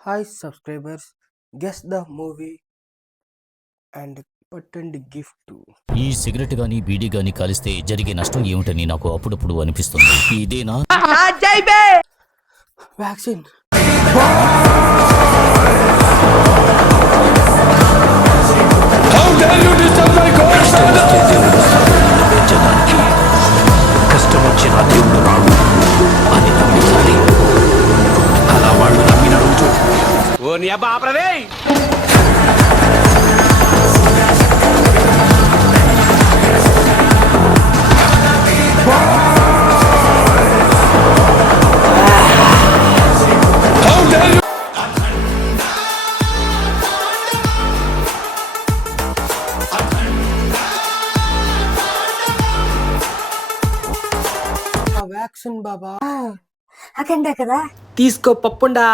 Hi subscribers, guess the movie and attend gift too. ఈ cigarette గాని బీడీ గాని కాలిస్తే జరిగే నష్టం ఏమిటని నాకు అప్పుడప్పుడు అనిపిస్తుంది. ఇదేనా Vaccine. How dare you disturb my జనానికి కష్టం వచ్చిన దేవుడు రాడు అని నమ్మించాలి. అలా వాళ్ళు నమ్మిన రోజు ఓ నీ అబ్బా ఆపరదే. How dare you? Vaccine, Baba. అఖండ కదా తీసుకో పప్పుండా.